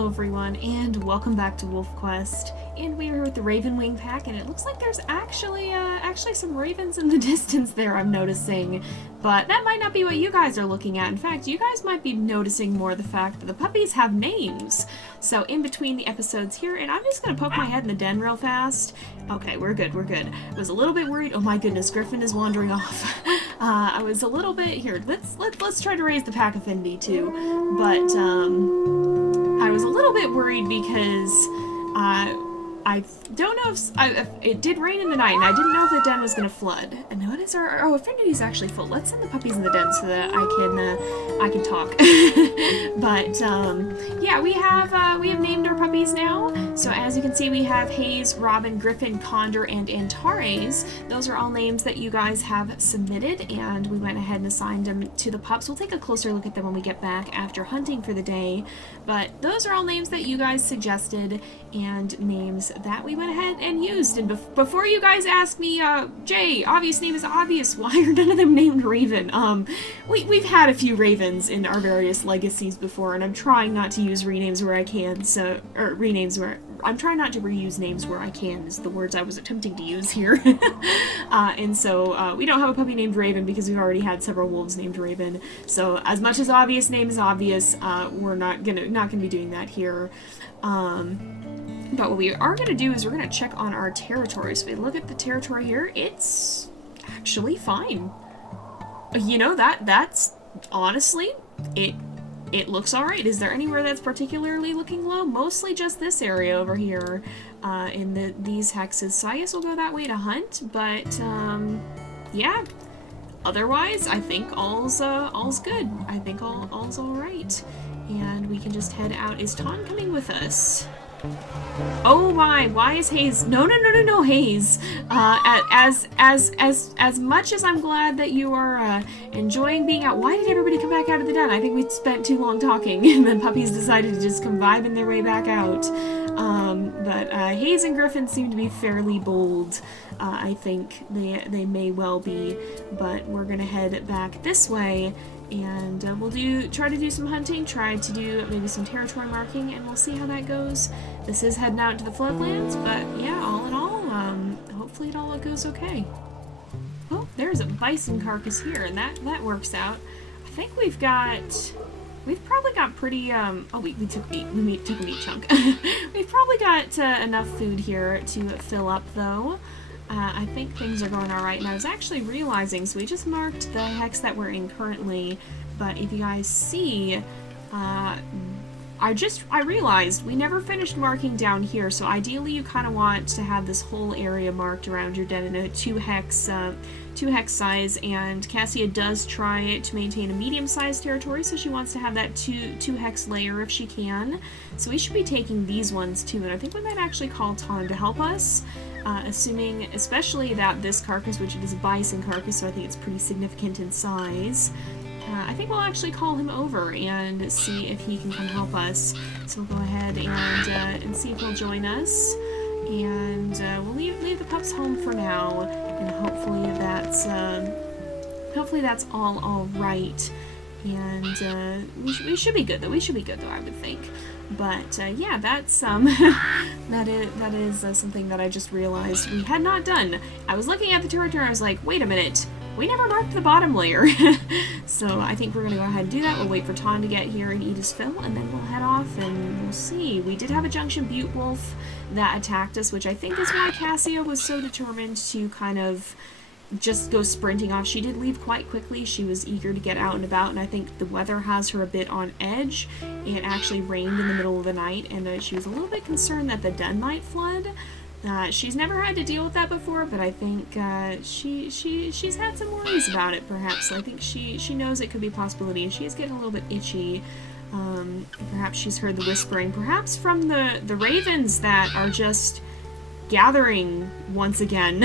Hello everyone, and welcome back to WolfQuest. And we are here with the Ravenwing pack, and it looks like there's actually some ravens in the distance there, I'm noticing. But that might not be what you guys are looking at. In fact, you guys might be noticing more the fact that the puppies have names. So in between the episodes here, and I'm just gonna poke my head in the den real fast. Okay, we're good, we're good. I was a little bit worried. Oh my goodness, Griffin is wandering off. I was a little bit here. Let's try to raise the pack affinity too. But I was a little bit worried because I don't know if it did rain in the night, and I didn't know if the den was gonna flood. And what is our affinity is actually full. Let's send the puppies in the den so that I can talk. But yeah, we have named our puppies now. So as you can see, we have Hayes, Robin, Griffin, Condor, and Antares. Those are all names that you guys have submitted, and we went ahead and assigned them to the pups. We'll take a closer look at them when we get back after hunting for the day. But those are all names that you guys suggested and names that we went ahead and used. And before you guys ask me, Jay, obvious name is obvious, why are none of them named Raven? We've had a few Ravens in our various legacies before, and I'm trying not to use renames where I can, I'm trying not to reuse names where I can, is the words I was attempting to use here. And so we don't have a puppy named Raven because we've already had several wolves named Raven. So as much as obvious name is obvious, we're not gonna be doing that here. But what we are gonna do is we're gonna check on our territory. So we look at the territory here, it's actually fine. You know, that's honestly, it looks alright. Is there anywhere that's particularly looking low? Mostly just this area over here in these hexes. So I guess we'll go that way to hunt, but yeah. Otherwise, I think all's good. I think all's alright. And we can just head out. Is Tawn coming with us? Oh my, why is Hayes? No, Hayes. As much as I'm glad that you are enjoying being out, why did everybody come back out of the den? I think we spent too long talking, and then puppies decided to just come vibing their way back out. But Hayes and Griffin seem to be fairly bold. I think they may well be, but we're gonna head back this way. And we'll try to do some hunting, try to do maybe some territory marking, and we'll see how that goes. This is heading out to the floodlands, but yeah, all in all, hopefully it all goes okay. Oh, there's a bison carcass here, and that works out. I think we've probably got pretty, oh, we took meat, we took a meat chunk. We've probably got enough food here to fill up, though. I think things are going alright, and I was actually realizing, so we just marked the hex that we're in currently, but if you guys see, I realized we never finished marking down here, so ideally you kind of want to have this whole area marked around your den in a 2 hex size, and Cassia does try to maintain a medium-sized territory, so she wants to have that 2 hex layer if she can. So we should be taking these ones too, and I think we might actually call Tawn to help us. Assuming, especially that this carcass, which is a bison carcass, so I think it's pretty significant in size. I think we'll actually call him over and see if he can come help us. So we'll go ahead and see if he'll join us. And we'll leave the pups home for now, and hopefully that's all right. And we should be good though. I would think. But yeah, that's that is something that I just realized we had not done. I was looking at the territory, I was like, wait a minute, we never marked the bottom layer. So I think we're gonna go ahead and do that. We'll wait for Tawn to get here and eat his fill, and then we'll head off and we'll see. We did have a Junction Butte wolf that attacked us, which I think is why Cassia was so determined to kind of just go sprinting off. She did leave quite quickly. She was eager to get out and about, and I think the weather has her a bit on edge. It actually rained in the middle of the night, and she was a little bit concerned that the den might flood. She's never had to deal with that before, but I think she's had some worries about it, perhaps. I think she knows it could be a possibility, and she is getting a little bit itchy. Perhaps she's heard the whispering, perhaps from the ravens that are just gathering once again.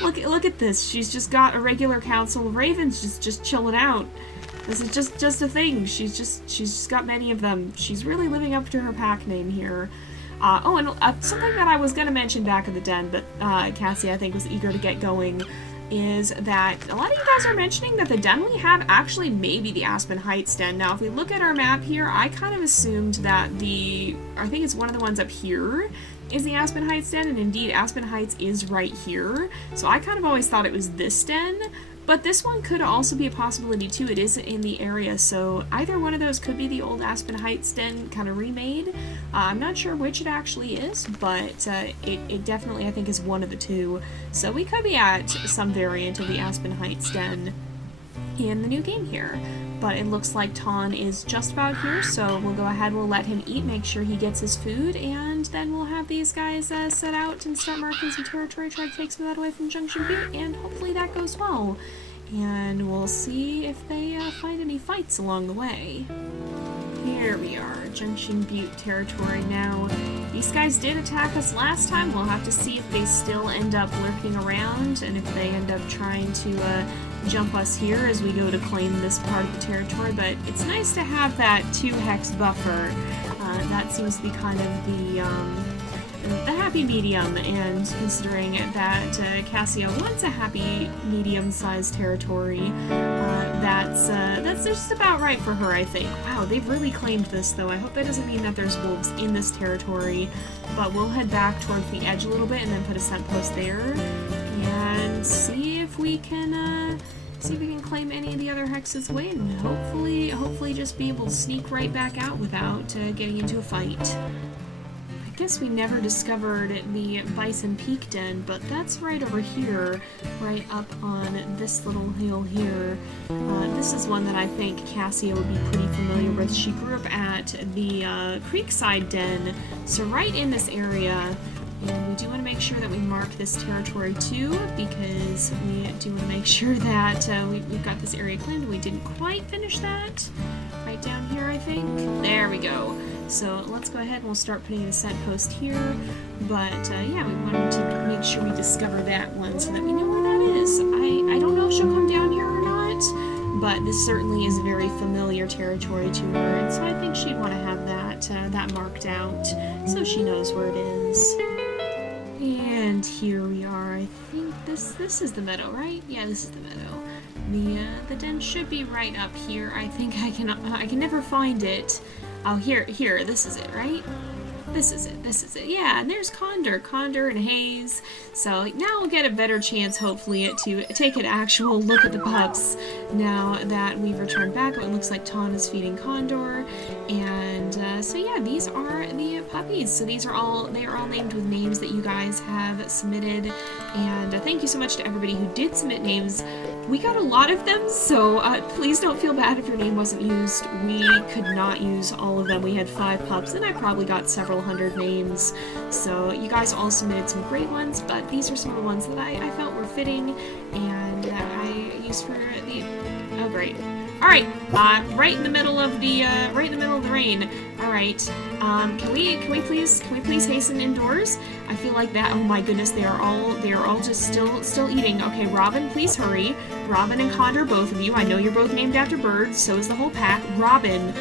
Look at this. She's just got a regular council of ravens just chilling out. This is just a thing. She's just got many of them. She's really living up to her pack name here. Oh, and something that I was gonna mention back in the den, but Cassie I think was eager to get going. is that a lot of you guys are mentioning that the den we have actually may be the Aspen Heights den. Now, if we look at our map here, I kind of assumed that I think it's one of the ones up here is the Aspen Heights den, and indeed Aspen Heights is right here. So I kind of always thought it was this den, but this one could also be a possibility too. It is in the area, so either one of those could be the old Aspen Heights den kind of remade. I'm not sure which it actually is, but it definitely, I think, is one of the two. So we could be at some variant of the Aspen Heights den in the new game here. But it looks like Tawn is just about here, so we'll go ahead, we'll let him eat, make sure he gets his food, and then we'll have these guys set out and start marking some territory, try to take some of that away from Junction Butte, and hopefully that goes well. And we'll see if they find any fights along the way. Here we are, Junction Butte territory now. These guys did attack us last time. We'll have to see if they still end up lurking around, and if they end up trying to jump us here as we go to claim this part of the territory, but it's nice to have that 2 hex buffer. That seems to be kind of the happy medium, and considering that Cassia wants a happy medium-sized territory, that's just about right for her, I think. Wow, they've really claimed this, though. I hope that doesn't mean that there's wolves in this territory, but we'll head back towards the edge a little bit and then put a scent post there, and see if we can claim any of the other hexes away, and hopefully just be able to sneak right back out without getting into a fight. I guess we never discovered the Bison Peak den, but that's right over here, right up on this little hill here. This is one that I think Cassia would be pretty familiar with. She grew up at the Creekside den, so right in this area. And we do want to make sure that we mark this territory too, because we do want to make sure that we've got this area claimed. We didn't quite finish that. Right down here, I think. There we go. So let's go ahead and we'll start putting the scent post here. But yeah, we wanted to make sure we discover that one so that we know where that is. I don't know if she'll come down here or not, but this certainly is a very familiar territory to her, and so I think she'd want to have that marked out so she knows where it is. And here we are. I think this is the meadow, right? Yeah, this is the meadow. The den should be right up here. I think I can never find it. Oh, here, this is it, right? This is it. Yeah, and there's Condor and Hayes. So now we'll get a better chance, hopefully, to take an actual look at the pups now that we've returned back. It looks like Tawn is feeding Condor. And so yeah, these are the puppies. So they are all named with names that you guys have submitted. And thank you so much to everybody who did submit names. We got a lot of them, so please don't feel bad if your name wasn't used. We could not use all of them. We had 5 pups, and I probably got several hundred names. So you guys all submitted some great ones, but these are some of the ones that I felt were fitting and that I used for the... Oh, great. All right, right in the middle of the rain. All right, can we please hasten indoors? I feel like that. Oh my goodness, they are all just still eating. Okay, Robin, please hurry. Robin and Condor, both of you. I know you're both named after birds. So is the whole pack. Robin.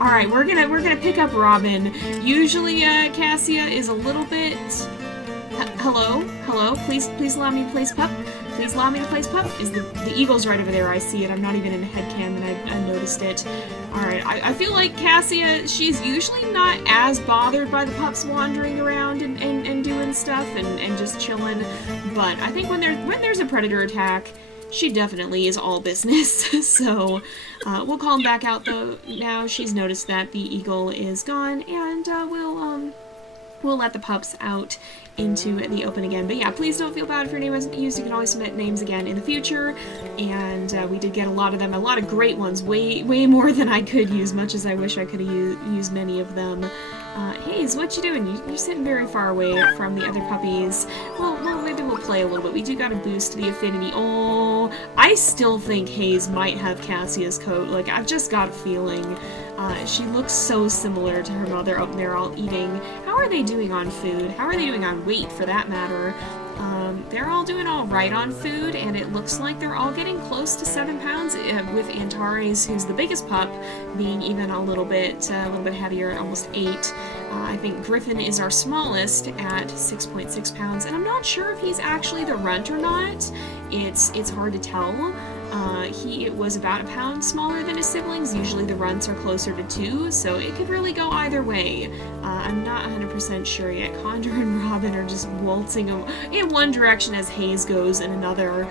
All right, we're gonna pick up Robin. Usually, Cassia is a little bit. Hello. Please allow me to place pup. Please allow me to place pup. Is the eagle's right over there? I see it. I'm not even in the head cam, and I noticed it. All right. I feel like Cassia. She's usually not as bothered by the pups wandering around and doing stuff and just chilling. But I think when there's a predator attack, she definitely is all business. So we'll call him back out though. Now she's noticed that the eagle is gone, and we'll let the pups out into the open again. But yeah, please don't feel bad if your name wasn't used. You can always submit names again in the future. And we did get a lot of them, a lot of great ones, way more than I could use, much as I wish I could have used many of them. Hayes, what you doing? You're sitting very far away from the other puppies. Well, maybe we'll play a little bit. We do gotta boost the affinity. Oh, I still think Hayes might have Cassia's coat. Like, I've just got a feeling. She looks so similar to her mother. Oh, they're all eating. How are they doing on food? How are they doing on weight, for that matter? They're all doing all right on food, and it looks like they're all getting close to 7 pounds, with Antares, who's the biggest pup, being even a little bit heavier, at almost 8. I think Griffin is our smallest at 6.6 pounds, and I'm not sure if he's actually the runt or not. It's hard to tell. He was about 1 pound smaller than his siblings. Usually the runts are closer to 2, so it could really go either way. I'm not 100% sure yet. Condor and Robin are just waltzing in one direction as Hayes goes in another.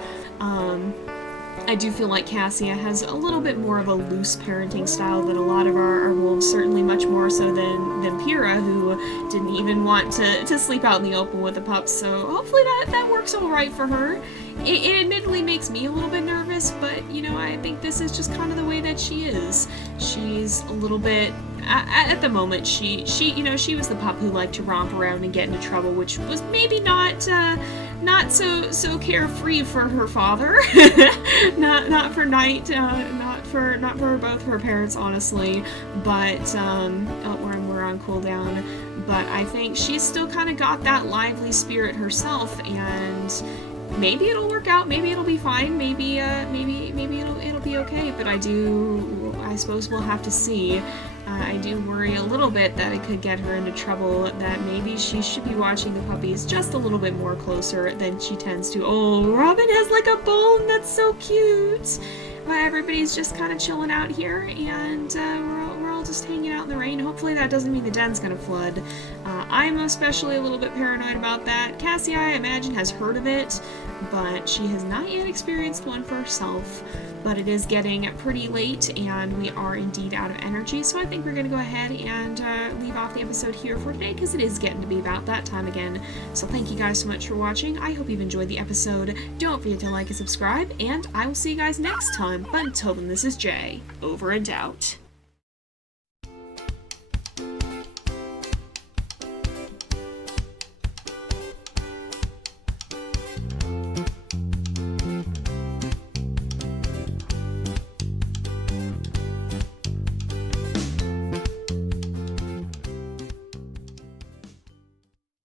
I do feel like Cassia has a little bit more of a loose parenting style than a lot of our wolves, certainly much more so than Pyrrha, who didn't even want to sleep out in the open with the pups, so hopefully that works all right for her. It admittedly makes me a little bit nervous, but, you know, I think this is just kind of the way that she is. She's a little bit... At the moment, she was the pup who liked to romp around and get into trouble, which was maybe not so carefree for her father, not for Night, not for both her parents, honestly. But we're on cooldown. But I think she's still kind of got that lively spirit herself, and maybe it'll work out. Maybe it'll be fine. Maybe it'll be okay. But I suppose we'll have to see. I do worry a little bit that it could get her into trouble, that maybe she should be watching the puppies just a little bit more closer than she tends to. Oh, Robin has like a bone, that's so cute! But everybody's just kind of chilling out here, and we're all just hanging out in the rain. Hopefully that doesn't mean the den's gonna flood. I'm especially a little bit paranoid about that. Cassie, I imagine, has heard of it, but she has not yet experienced one for herself. But it is getting pretty late, and we are indeed out of energy, so I think we're going to go ahead and leave off the episode here for today, because it is getting to be about that time again. So thank you guys so much for watching. I hope you've enjoyed the episode. Don't forget to like and subscribe, and I will see you guys next time. But until then, this is Jay, over and out.